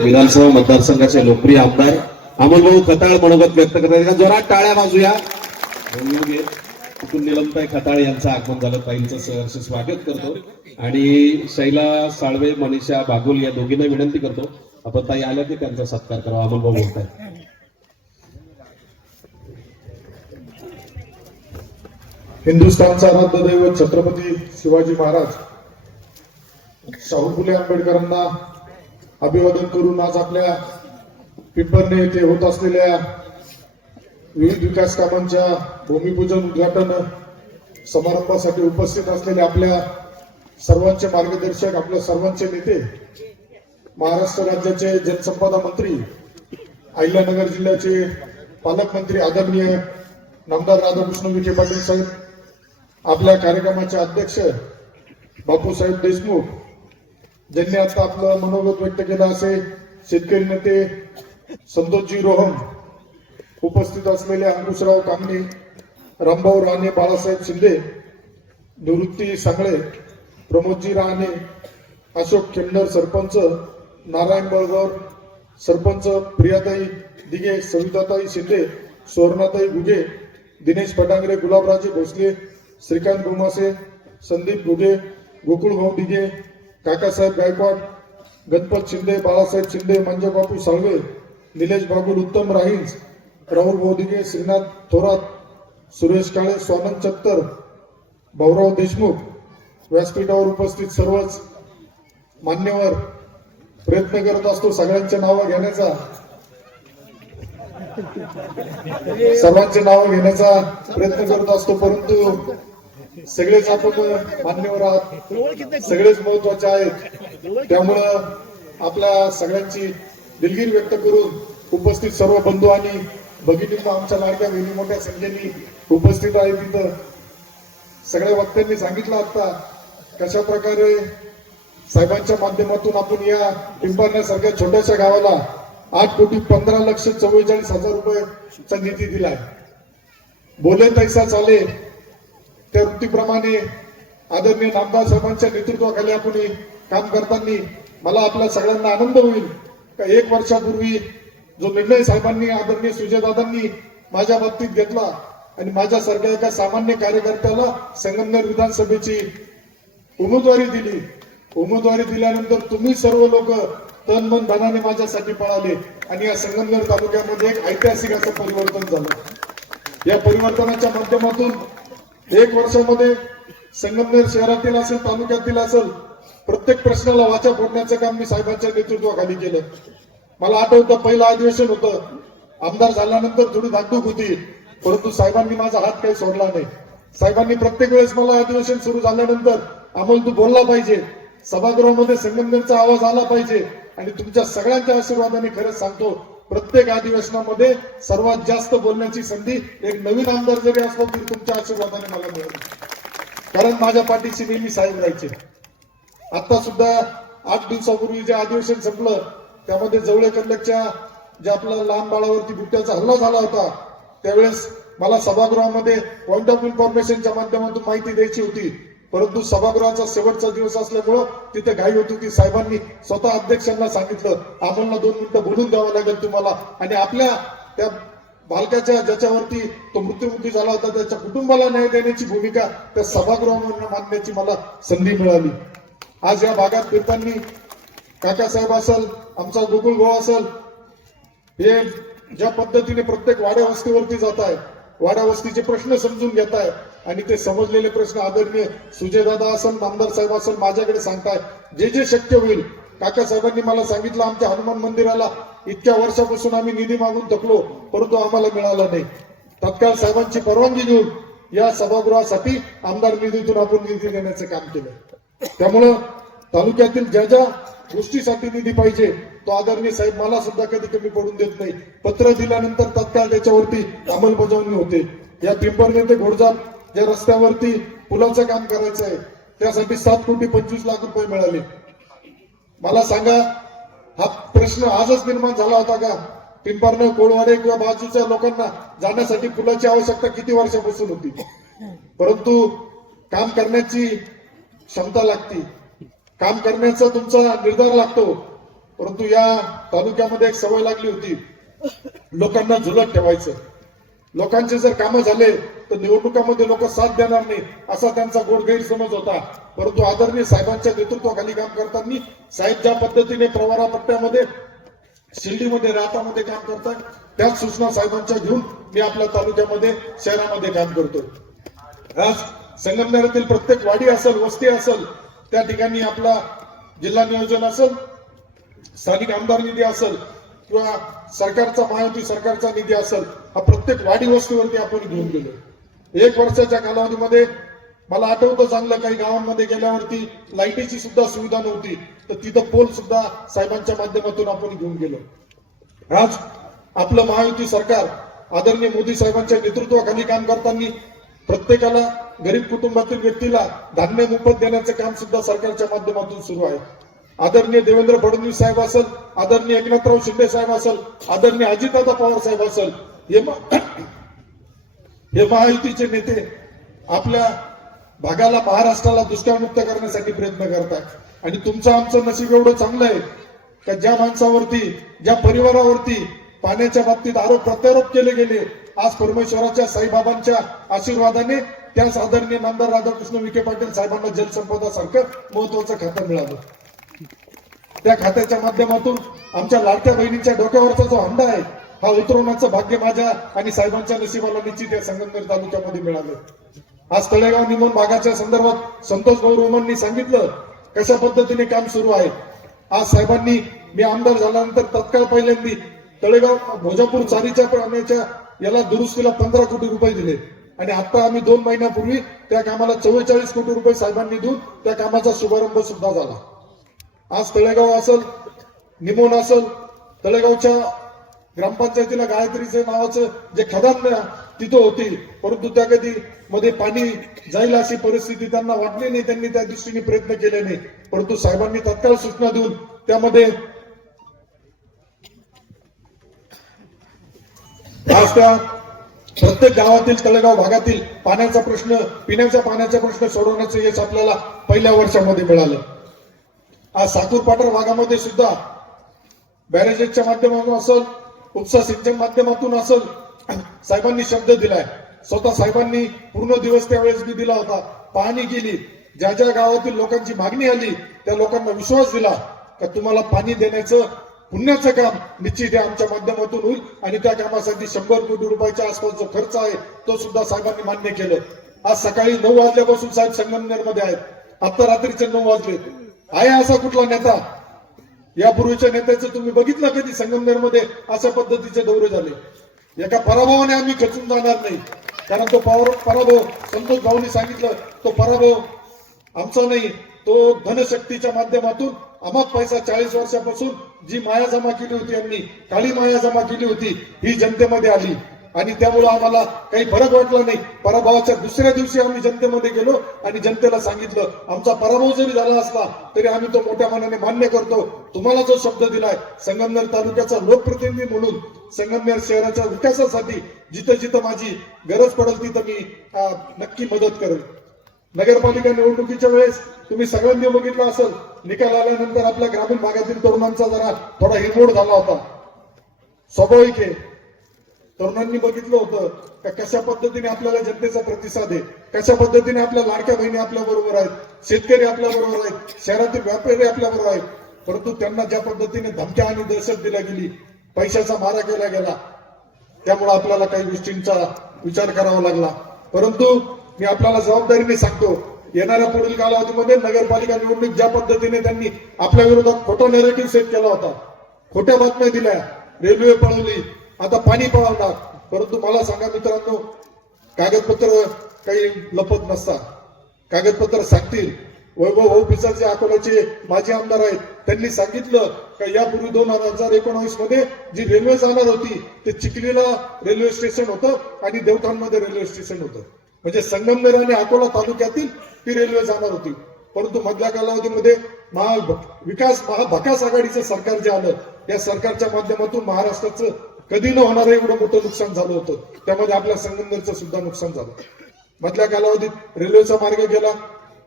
विधानसभा मतदारसंघाचे लोकप्रिय आमदार अमोलभाऊ खताळ मनोगत व्यक्त करतात. जोरात टाळ्या वाजूया. कुठून निलमताई खताळ यांचं आगमन झालं, ताईंचं सहर्ष स्वागत करतो आणि शैला साळवे, मनीषा बागुल या दोघींना विनंती करतो आपण ताई आल्या की त्यांचा सत्कार करावा. अमोलभाऊ बोलताय. हिंदुस्थानचा आराध्य दैवत छत्रपती शिवाजी महाराज शाहू फुले आंबेडकरांना अभिवादन करून आज आपल्या पिंपरणे येथे होत असलेल्या विविध विकास कामांच्या भूमिपूजन उद्घाटन समारंभासाठी उपस्थित असलेले आपल्या सर्वांचे मार्गदर्शक, आपल्या सर्वांचे नेते, महाराष्ट्र राज्याचे जलसंपदा मंत्री, अहिल्यानगर जिल्ह्याचे पालकमंत्री आदरणीय नामदार राधाकृष्ण विखे पाटील साहेब, आपल्या कार्यक्रमाचे अध्यक्ष बापूसाहेब देशमुख, ज्यांनी आता आपलं मनोगत व्यक्त केलं असे शेतकरी नेते संतोषजी रोहन, उपस्थित असलेले अंकुशराव कामणी, रामभाऊ राणे, बाळासाहेब शिंदे, निवृत्ती सांगळे, प्रमोदजी राणे, अशोक खेमनर सरपंच, नारायण बळगौर सरपंच, प्रियाताई दिघे, सविताताई शिंदे, सुवर्णाताई गुगे, दिनेश फटांगरे, गुलाबराजे भोसले, श्रीकांत गोमासे, संदीप गुगे, गोकुळभाऊ दिघे, काकासाहेब गायकवाड, गणपत शिंदे, बाळासाहेब शिंदे, मंजबापू साळवे, निलेश बागुल, उत्तम राहींज, राहुल भाऊ दिघे, श्रीनाथ थोरात, सुरेश काळे, स्वानंद चत्तर, भाऊराव देशमुख, व्यासपीठावर उपस्थित सर्वच मान्यवर, प्रयत्न करत असतो सगळ्यांचे नावं घेण्याचा, सर्वांचे नावं घेण्याचा प्रयत्न करत असतो, परंतु सगळेच आपण मान्यवर आहात, सगळेच महत्वाचे आहेत. त्यामुळं आपल्या सगळ्यांची दिलगिरी व्यक्त करून उपस्थित सर्व बंधू आणि भगिनींना, आमच्या लाडक्या बहिणी मोठ्या संख्येने उपस्थित आहे. तिथं सगळ्या वक्त्यांनी सांगितलं आता कशा प्रकारे साहेबांच्या माध्यमातून आपण या पिंपरण्यासारख्या छोट्याशा गावाला 8,15,44,000 रुपयाचा निधी दिलाय. बोले तैसा चाले त्या वृत्तीप्रमाणे आदरणीय नामदार साहेबांच्या नेतृत्वाखाली आपण काम करताना मला आपल्या सगळ्यांना आनंद होईल का 1 वर्षापूर्वी जो निर्णय साहेबांनी, आदरणीय सुजयदादांनी माझ्या बाबतीत घेतला आणि माझ्यासारख्या एका सामान्य कार्यकर्त्याला संगमनेर विधानसभेची उमेदवारी दिली, उमेदवारी दिल्यानंतर तुम्ही सर्व लोक तन मन धनाने माझ्यासाठी पळाले आणि या संगमनेर तालुक्यामध्ये एक ऐतिहासिक असं परिवर्तन झालं. या परिवर्तनाच्या माध्यमातून 1 वर्षामध्ये संगमनेर शहरातील असेल, तालुक्यातील असेल, प्रत्येक प्रश्नाला वाचा फोडण्याचं काम मी साहेबांच्या नेतृत्वाखाली केलं. मला आठवतं पहिलं अधिवेशन होतं, आमदार झाल्यानंतर थोडी धाकधूक होती, परंतु साहेबांनी माझा हात काही सोडला नाही. साहेबांनी प्रत्येक वेळेस मला अधिवेशन सुरू झाल्यानंतर अमोल तू बोलला पाहिजे, सभागृहामध्ये संगमनेरचा आवाज आला पाहिजे आणि तुमच्या सगळ्यांच्या आशीर्वादाने खरंच सांगतो प्रत्येक अधिवेशनामध्ये सर्वात जास्त बोलण्याची संधी एक नवीन आमदार जरी असला तरी तुमच्या आशीर्वादाने मला मिळाली, कारण माझ्या पाठीशी नेहमी साहेब राहायचे. आता सुद्धा 8 दिवसापूर्वी जे अधिवेशन संपलं त्यामध्ये जवळे कल्लकच्या जे आपल्या लहान बाळावरती बिबट्याचा हल्ला झाला होता त्यावेळेस मला सभागृहामध्ये पॉइंट ऑफ इन्फॉर्मेशनच्या माध्यमातून माहिती द्यायची होती, परंतु सभागृहाचा शेवटचा दिवस असल्यामुळं तिथे घाई होत होती. साहेबांनी स्वतः अध्यक्षांना सांगितलं आम्हाला 2 मिनिटं बोलून द्यावं लागेल तुम्हाला, आणि आपल्या त्या बालकाच्या ज्याच्यावरती तो मृत्युमुखी झाला होता त्याच्या कुटुंबाला न्याय देण्याची भूमिका त्या सभागृहामध्ये मांडण्याची मला संधी मिळाली. आज या भागात फिरताना काकासाहेब असेल, आमचा गोकुळ भाऊ असेल, हे ज्या पद्धतीने प्रत्येक वाड्या वस्तीवरती जात आहे, वाड्या वस्तीचे प्रश्न समजून घेत आहे आणि ते समजलेले प्रश्न आदरणीय सुजयदादा असेल, नामदार साहेब असेल माझ्याकडे सांगताय जे शक्य होईल. काकासाहेबांनी मला सांगितलं आमच्या हनुमान मंदिराला इतक्या वर्षापासून आम्ही निधी मागून थकलो परंतु आम्हाला मिळाला नाही. तत्काळ साहेबांची परवानगी घेऊन या सभागृहासाठी आमदार निधीतून आपण निधी देण्याचं काम केलं. त्यामुळं तालुक्यातील ज्या ज्या गोष्टीसाठी निधी पाहिजे तो आदरणीय साहेब मला सुद्धा कधी कमी पडून देत नाही. पत्र दिल्यानंतर तत्काळ त्याच्यावरती अंमलबजावणी होते. या पिंपरणे ते घोडजाप ज्या रस्त्यावरती पुलाचं काम करायचं आहे त्यासाठी 7,25,00,000 रुपये मिळाले. मला सांगा हा प्रश्न आजच निर्माण झाला होता का? पिंपरणे, कोळवाडे किंवा बाजूच्या लोकांना जाण्यासाठी पुलाची आवश्यकता किती वर्षापासून होती, परंतु काम करण्याची क्षमता लागते, काम करण्याचा तुमचा निर्धार लागतो. परंतु या तालुक्यामध्ये एक सवय लागली होती, लोकांना झुलत ठेवायचं. लोकांचे जर कामं झाले तर निवडणुकामध्ये लोक साथ देणार नाही असा त्यांचा गोड गैरसमज होता. परंतु आदरणीय साहेबांच्या नेतृत्वाखाली काम करताना साहेब ज्या पद्धतीने प्रवरा पट्ट्यामध्ये शिर्डीमध्ये राहतामध्ये काम करतात त्याच सूचना साहेबांच्या घेऊन मी आपल्या तालुक्यामध्ये शहरामध्ये काम करतो. आज संगमनेरातील प्रत्येक वाडी असेल, वस्ती असेल, त्या ठिकाणी आपला जिल्हा नियोजन असेल, स्थानिक आमदार निधी असेल किंवा सरकारचा महायुती सरकारचा निधी असेल, हा प्रत्येक वाडी वस्तीवरती आपण घेऊन गेलो. 1 वर्षाच्या कालावधीमध्ये मला आठवतं चांगलं, काही गावांमध्ये गेल्यावरती लाईटीची सुद्धा सुविधा नव्हती, तर तिथं पोल सुद्धा साहेबांच्या माध्यमातून आपण घेऊन गेलो. आज आपलं महायुती सरकार आदरणीय मोदी साहेबांच्या नेतृत्वाखाली काम करताना प्रत्येकाला, गरीब कुटुंबातील व्यक्तीला धान्य मोफत देण्याचं काम सुद्धा सरकारच्या माध्यमातून सुरू आहे. आदरणीय देवेंद्र फडणवीस साहेब असेल, आदरणीय एकनाथराव शिंदे साहेब असेल, आदरणीय अजितदादा पवार साहेब असेल, हे महायुतीचे नेते आपल्या भागाला, महाराष्ट्राला दुष्काळमुक्त करण्यासाठी प्रयत्न करतात. आणि तुमचं आमचं नशीब एवढं चांगलं आहे का ज्या माणसावरती, ज्या परिवारावरती पाण्याच्या बाबतीत आरोप प्रत्यारोप केले गेले, आज परमेश्वराच्या साईबाबांच्या आशीर्वादाने त्याच आदरणीय नामदार राधाकृष्ण विखे पाटील साहेबांना जलसंपदा सारखं महत्वाचं खातं मिळालं. त्या खात्याच्या माध्यमातून आमच्या लाडक्या बहिणींच्या डोक्यावरचा जो हंडा आहे हा उतरवण्याचं भाग्य माझ्या आणि साहेबांच्या नशिबाला निश्चित या संगमनेर तालुक्यामध्ये मिळालं. आज तळेगाव निमोन भागाच्या संदर्भात संतोष भाऊ रोमननी सांगितलं कशा पद्धतीने काम सुरू आहे. आज साहेबांनी, मी आमदार झाल्यानंतर तत्काळ पहिल्यांदी तळेगाव भोजापूर चारीच्या पाण्याच्या याला दुरुस्तीला 15 कोटी रुपये दिले आणि आता आम्ही 2 महिन्यापूर्वी त्या कामाला 44 कोटी रुपये साहेबांनी देऊन त्या कामाचा शुभारंभ सुद्धा झाला. आज तळेगाव असेल, निमोन असेल, तळेगावच्या ग्रामपंचायतीला गायत्रीचे नावाचं जे खदान तिथं होती, परंतु त्या कधी मध्ये पाणी जाईल अशी परिस्थिती त्यांना वाटली नाही, त्यांनी त्या दृष्टीने प्रयत्न केले नाही. परंतु साहेबांनी तत्काळ सूचना देऊन त्यामध्ये आज त्या प्रत्येक गावातील, तळेगाव भागातील पाण्याचा प्रश्न, पिण्याच्या पाण्याचा प्रश्न सोडवण्याचं यश आपल्याला पहिल्या वर्षामध्ये मिळालं. आज साकूर पाटर भागामध्ये सुद्धा बॅरेजेसच्या माध्यमातून असेल, उपसा सिंचन माध्यमातून असेल, साहेबांनी शब्द दिलाय. स्वतः साहेबांनी पूर्ण दिवस त्यावेळेस मी दिला होता, पाहणी केली. ज्या ज्या गावातील लोकांची मागणी आली त्या लोकांना विश्वास दिला का तुम्हाला पाणी देण्याचं पुण्याचं काम निश्चित आमच्या माध्यमातून होईल आणि त्या कामासाठी 100 कोटी रुपयाच्या आसपास जो खर्च आहे तो सुद्धा साहेबांनी मान्य केलं. आज सकाळी 9 वाजल्यापासून साहेब संगमनेरमध्ये आहेत, आता रात्रीचे 9 वाजले. आहे असा कुठला नेता, यापूर्वीच्या नेत्याचं तुम्ही बघितलं कधी संगमनेरमध्ये अशा पद्धतीचे दौरे झाले? एका पराभवाने आम्ही खचून जाणार नाही, कारण तो पराभव संतोष भाऊंनी सांगितलं, तो पराभव आमचा नाही, तो धनशक्तीच्या माध्यमातून अमाप पैसा 40 वर्षापासून जी माया जमा केली होती, यांनी काळी माया जमा केली होती, ही जनतेमध्ये आली आणि त्यामुळे आम्हाला काही फरक वाटला नाही. पराभवाच्या दुसऱ्या दिवशी आम्ही जनतेमध्ये गेलो आणि जनतेला सांगितलं आमचा पराभव जरी झाला असला तरी आम्ही तो मोठ्या मनाने मान्य करतो. तुम्हाला जो शब्द दिलाय संगमनेर तालुक्याचा लोकप्रतिनिधी म्हणून संगमनेर शहराच्या विकासासाठी जिथं जिथं माझी गरज पडेल तिथं मी नक्की मदत करेन. नगरपालिका निवडणुकीच्या वेळेस तुम्ही सगळ्यांनी बघितलं असेल, निकाल आल्यानंतर आपल्या ग्रामीण भागातील तरुणांचा जरा थोडा हिरमोड झाला होता. स्वाभाविक आहे, तरुणांनी बघितलं होतं का कशा पद्धतीने आपल्याला जनतेचा प्रतिसाद आहे, कशा पद्धतीने आपल्या लाडक्या बहिणी आपल्या बरोबर आहेत, शेतकरी आपल्या बरोबर आहेत, शहरातील व्यापारी आपल्या बरोबर आहेत. परंतु त्यांना ज्या पद्धतीने धमक्या आणि दहशत दिल्या गेली, पैशाचा मारा केला गेला, त्यामुळे आपल्याला काही गोष्टींचा विचार करावा लागला. परंतु मी आपल्याला जबाबदारीने सांगतो, येणाऱ्या पुढील कालावधीमध्ये नगरपालिका निवडणूक ज्या पद्धतीने त्यांनी आपल्या विरोधात खोटा नेरेटिव्ह सेट केला होता, खोट्या बातम्या दिल्या, रेल्वे पळवली, आता पाणी पळवणार. परंतु मला सांगा मित्रांनो, कागदपत्र काही लपत नसतात, कागदपत्र सांगतील. वैभव भाऊ पिसाळ जे अकोल्याचे माजी आमदार आहेत, त्यांनी सांगितलं का यापूर्वी 2019 मध्ये जी रेल्वे जाणार होती ते चिखलीला रेल्वे स्टेशन होतं आणि देवठाणमध्ये रेल्वे स्टेशन होतं, म्हणजे संगमनेर आणि अकोला तालुक्यातील ती रेल्वे जाणार होती. परंतु मधल्या कालावधीमध्ये महाभकास आघाडीचं सरकार जे आलं, या सरकारच्या माध्यमातून महाराष्ट्राचं कधी न होणारं एवढं मोठं नुकसान झालं होतं, त्यामध्ये आपल्या संगमनेरचं सुद्धा नुकसान झालं. मधल्या कालावधीत रेल्वेचा मार्ग गेला,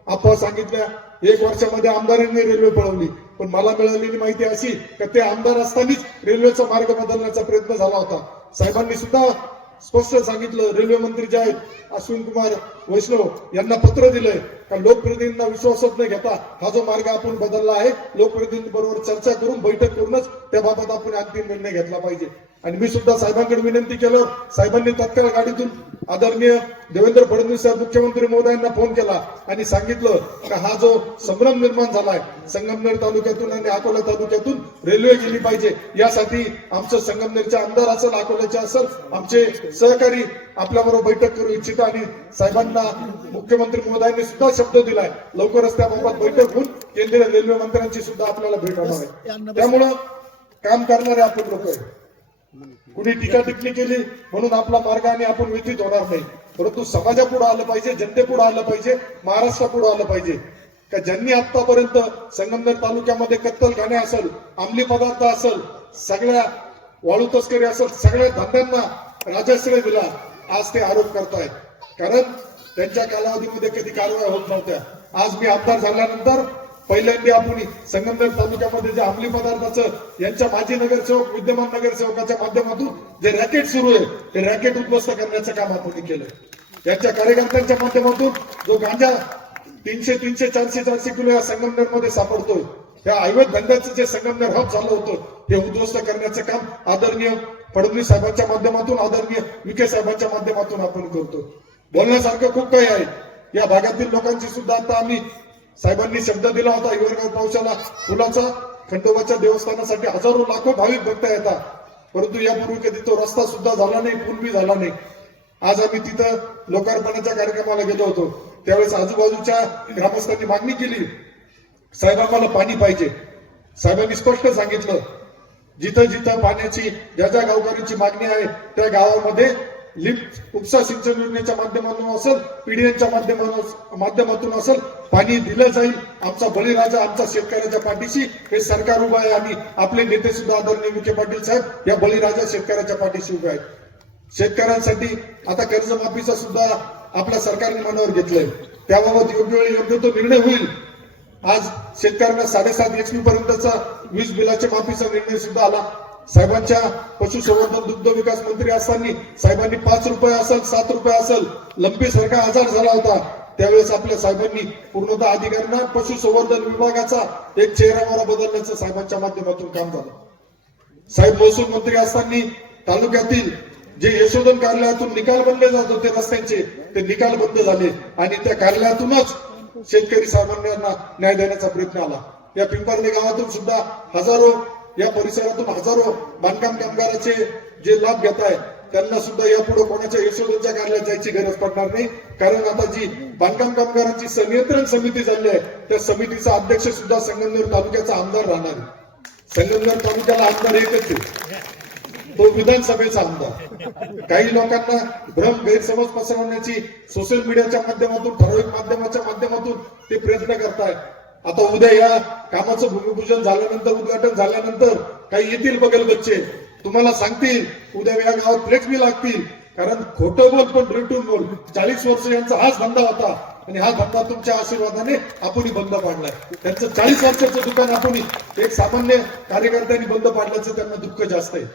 अफवा सांगितल्या, 1 वर्षामध्ये आमदारांनी रेल्वे पळवली, पण मला मिळालेली माहिती अशी की ते आमदार असतानाच रेल्वेचा मार्ग बदलण्याचा प्रयत्न झाला होता. साहेबांनी सुद्धा स्पष्ट सांगितलं, रेल्वे मंत्री जे आहेत अश्विन कुमार वैष्णव यांना पत्र दिलंय का लोकप्रतिनिधींना विश्वासात न घेता हा जो मार्ग आपण बदलला आहे, लोकप्रतिनिधींबरोबर चर्चा करून बैठक करूनच त्याबाबत आपण अंतिम निर्णय घेतला पाहिजे. आणि मी सुद्धा साहेबांकडे विनंती केलं, साहेबांनी तत्काळ गाडीतून आदरणीय देवेंद्र फडणवीस साहेब मुख्यमंत्री महोदयांना फोन केला आणि सांगितलं की हा जो संभ्रम निर्माण झालाय संगमनेर तालुक्यातून आणि अकोला तालुक्यातून रेल्वे गेली पाहिजे, यासाठी आमचं संगमनेरचे आमदार असेल, अकोल्याचे असेल, आमचे सहकारी आपल्याबरोबर बैठक करू इच्छित. आणि साहेबांना मुख्यमंत्री महोदयांनी सुद्धा शब्द दिलाय लवकरच त्याबाबत बैठक होऊन केंद्रीय रेल्वे मंत्र्यांची सुद्धा आपल्याला भेट होणार आहे. त्यामुळं काम करणारे आपण लोक आहे. कुणी टीका टिप्पणी केली म्हणून आपला मार्गाने आपण व्यतीत होणार नाही, परंतु समाजापुढे आलं पाहिजे, जनतेपुढे आलं पाहिजे, महाराष्ट्रापुढे आलं पाहिजे का ज्यांनी आतापर्यंत संगमनेर तालुक्यामध्ये कत्तलखाने असेल, अंमली पदार्थ असेल, सगळ्या वाळू तस्करी असेल, सगळ्या धंद्यांना राजाश्रय दिला, आज ते आरोप करतायत. कारण त्यांच्या कालावधीमध्ये कधी कारवाई होत नव्हत्या. आज मी आमदार झाल्यानंतर पहिल्यांदा आपण संगमनेर तालुक्यामध्ये जे अंमली पदार्थाचं यांच्या माजी नगरसेवक, विद्यमान नगरसेवकाच्या माध्यमातून जे रॅकेट सुरू आहे ते रॅकेट उद्ध्वस्त करण्याचं काम आपण केलं. यांच्या कार्यकर्त्यांच्या माध्यमातून जो गांजा 300, 400 किलो या संगमनेरमध्ये सापडतोय, त्या अवैध धंद्याचं जे संगमनेर हब झालं होतं हे उद्ध्वस्त करण्याचं काम आदरणीय फडणवीस साहेबांच्या माध्यमातून, आदरणीय विखे साहेबांच्या माध्यमातून आपण करतो. बोलण्यासारखं खूप काही आहे. या भागातील लोकांची सुद्धा आता आम्ही साहेबांनी शब्द दिला होता, हिवरगाव पावसाला फुलाचा खंडोबाच्या देवस्थानासाठी हजारो लाखो भाविक भक्त येतात, परंतु यापूर्वी कधी तो रस्ता सुद्धा झाला नाही, पूल बी झाला नाही. आज आम्ही तिथं लोकार्पणाच्या कार्यक्रमाला गेलो होतो, त्यावेळेस आजूबाजूच्या ग्रामस्थांनी मागणी केली, साहेब आम्हाला पाणी पाहिजे. साहेबांनी स्पष्ट सांगितलं जिथं जिथं पाण्याची ज्या ज्या गावकऱ्यांची मागणी आहे त्या गावामध्ये लिफ्ट उपसा सिंचन योजनेच्या माध्यमातून असेल, पीडीएनच्या माध्यमातून असेल, पाणी दिलं जाईल. आमचा बळीराजा आमचा शेतकऱ्याच्या पाठीशी हे सरकार उभं आहे आणि आपले नेते सुद्धा आदरणीय विखे पाटील साहेब या बळीराजा शेतकऱ्याच्या पाठीशी उभे आहेत. शेतकऱ्यांसाठी आता कर्जमाफीचा सुद्धा आपल्या सरकारने मनावर घेतलंय, त्याबाबत योग्य वेळी योग्य तो निर्णय होईल. आज शेतकऱ्यांना 7.5 HP पर्यंतचा वीज बिलाच्या माफीचा निर्णय सुद्धा आला. साहेबांच्या पशुसंवर्धन दुग्ध विकास मंत्री असताना साहेबांनी 5 रुपये असेल, 7 रुपये असेल, लंपी सारखा आजार झाला होता, त्यावेळेस आपल्या साहेबांनी पूर्णतः अधिकाऱ्यांना पशुसंवर्धन विभागाचा एक चेहरामारा बदलण्याचं साहेबांच्या माध्यमातून काम झालं. साहेब महसूल मंत्री असताना तालुक्यातील जे यशोधन कार्यालयातून निकाल बनले जात होते रस्त्यांचे, ते निकाल बंद झाले आणि त्या कार्यालयातूनच शेतकरी सामान्यांना न्याय देण्याचा प्रयत्न आला. या पिंपर्ली गावातून सुद्धा हजारो, या परिसरातून हजारो बांधकाम कामगाराचे जे लाभ घेत आहेत त्यांना सुद्धा यापुढे कोणाच्या यशोधनच्या कार्यालयात जायची गरज पडणार नाही. कारण आता जी बांधकाम कामगारांची संनियंत्रण समिती झाली आहे त्या समितीचा अध्यक्ष सुद्धा संगमनेर तालुक्याचा आमदार राहणार आहे. संगमनेर तालुक्याला आमदार एकच आहे, तो विधानसभेचा आमदार. काही लोकांना भ्रम गैरसमज पसरवण्याची सोशल मीडियाच्या माध्यमातून, ठराविक माध्यमाच्या माध्यमातून ते प्रयत्न करतायत. आता उद्या या कामाचं भूमिपूजन झाल्यानंतर, उद्घाटन झाल्यानंतर काही येतील बगल बच्चे तुम्हाला सांगतील उद्या या गावात फ्लेक्स बी लागतील. कारण खोटं बोल पण रेटून बोल, 40 वर्ष यांचा हाच धंदा होता आणि हा धंदा तुमच्या आशीर्वादाने आपण बंद पाडलाय. त्यांचं 40 वर्षाचं दुकान आपण एक सामान्य कार्यकर्त्यांनी बंद पाडल्याचं त्यांना दुःख जास्त आहे.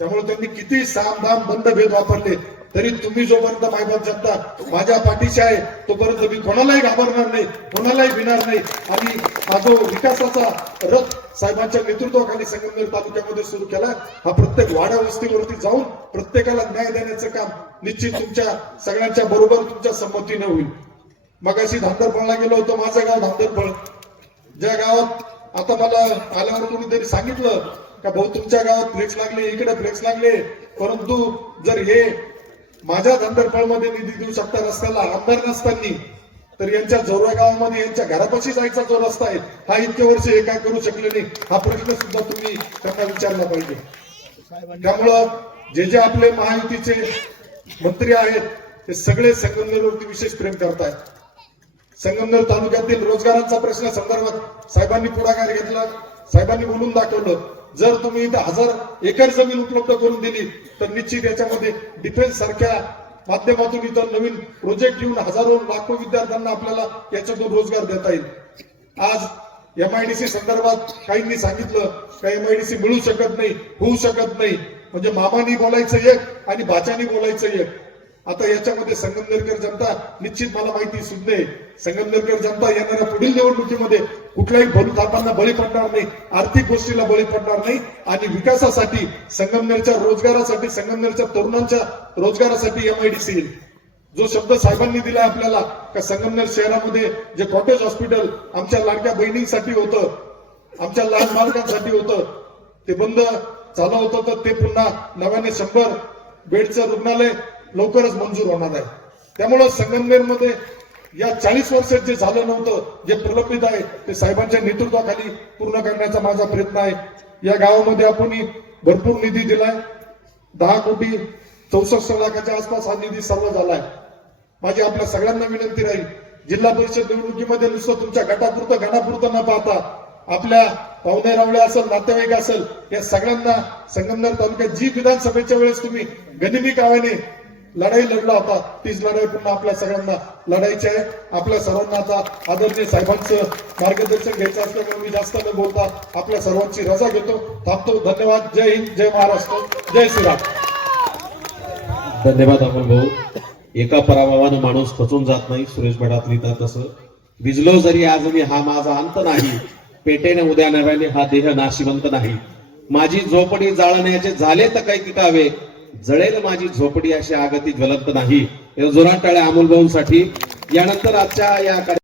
त्यामुळे त्यांनी किती सामधाम बंद भेद वापरले तरी तुम्ही जोपर्यंत मायबाप जनता माझ्या पाठीशी आहे तोपर्यंत मी कोणालाही घाबरणार नाही, कोणालाही भिणार नाही. आणि हा जो विकासाचा रथ साहेबांच्या नेतृत्वाखाली संगमनेर तालुक्यामध्ये सुरू केला, हा प्रत्येक वाड्या वस्तीवरती जाऊन प्रत्येकाला न्याय देण्याचं काम निश्चित तुमच्या सगळ्यांच्या बरोबर तुमच्या संमतीने होईल. मगाशी धांदरफळला गेलो होतो, माझं गाव धांदरफळ, ज्या गावात आता मला आल्यावर कोणीतरी सांगितलं का भाऊ तुमच्या गावात फ्लेक्स लागले, इकडे फ्लेक्स लागले, परंतु जर हे माझ्या धांदरफळमध्ये निधी देऊ शकता रस्त्याला आमदार नसताना, तर यांच्या जोरवा गावामध्ये यांच्या घरापाशी जायचा जो रस्ता आहे हा इतके वर्ष हे काय करू शकले नाही, हा प्रश्न सुद्धा तुम्ही त्यांना विचारला पाहिजे. त्यामुळं जे जे आपले महायुतीचे मंत्री आहेत ते सगळे संगमनेरवरती विशेष प्रेम करतायत. संगमनेर तालुक्यातील रोजगारांचा प्रश्न संदर्भात साहेबांनी पुढाकार घेतला, साहेबांनी बोलून दाखवलं. जर तुम्ही इथं 1000 एकर जमीन उपलब्ध करून दिली तर निश्चित याच्यामध्ये डिफेन्स सारख्या माध्यमातून इथं नवीन प्रोजेक्ट घेऊन हजारो लाखो विद्यार्थ्यांना आपल्याला याच्यातून रोजगार देता येईल. आज एमआयडीसी संदर्भात काहींनी सांगितलं का एमआयडीसी मिळू शकत नाही, होऊ शकत नाही, म्हणजे मामानी बोलायचं एक आणि भाच्यानी बोलायचं एक. आता याच्यामध्ये संगमनेरकर जनता निश्चित मला माहिती सुद्धा संगमनेरकर जनता येणाऱ्या पुढील निवडणुकीमध्ये कुठल्याही भलथापांना बळी पडणार नाही, आर्थिक गोष्टीला बळी पडणार नाही आणि विकासासाठी संगमनेरच्या रोजगारासाठी, संगमनेरच्या तरुणांच्या रोजगारासाठी एमआयडीसी येईल. जो शब्द साहेबांनी दिला आपल्याला का संगमनेर शहरामध्ये जे कॉटेज हॉस्पिटल आमच्या लाडक्या बहिणींसाठी होतं, आमच्या लहान बालकांसाठी होतं, ते बंद झालं होतं, तर ते पुन्हा नव्याने 100 बेडचं रुग्णालय लवकरच मंजूर होणार आहे. त्यामुळं संगमनेरमध्ये या 40 वर्षात जे झालं नव्हतं, जे प्रलंबित आहे, ते साहेबांच्या नेतृत्वाखाली पूर्ण करण्याचा माझा प्रयत्न आहे. या गावामध्ये आपण भरपूर निधी दिलाय, 10 कोटी 64 लाखाच्या आसपास हा निधी सर्व झालाय. माझी आपल्या सगळ्यांना विनंती राहील, जिल्हा परिषद निवडणुकीमध्ये नुसतं तुमच्या गटापुरतं घनापुरतं न पाहता आपल्या पाहुणे रावळे असेल, नातेवाईक असेल, या सगळ्यांना संगमनेर तालुक्यात जी विधानसभेच्या वेळेस तुम्ही गनिमी काव्याने लढाई लढला होता, तीच लढाई पुन्हा आपल्या सगळ्यांना लढायची आहे. आपल्या सर्वांना आता आदरणीय साहेबांचं मार्गदर्शन घ्यायचं असल्यामुळे मी जास्त न बोलता आपल्या सर्वांची रजा घेतो, थांबतो. धन्यवाद. जय हिंद, जय महाराष्ट्र, जय श्रीराम. धन्यवाद अमोल भाऊ. एका पराभवानं माणूस खचून जात नाही. सुरेश भटात लिहितात तसं, विजलो जरी आज मी हा माझा अंत नाही, पेटेने उद्या नव्याने हा देह नाशिवंत नाही. माझी झोपडी जाळण्याचे झाले तर काही कितावे, जळेल माझी झोपडी अशी आगती ज्वलंत नाही. जोरात टाळ्या अमोल भाऊंसाठी. यानंतर आजच्या या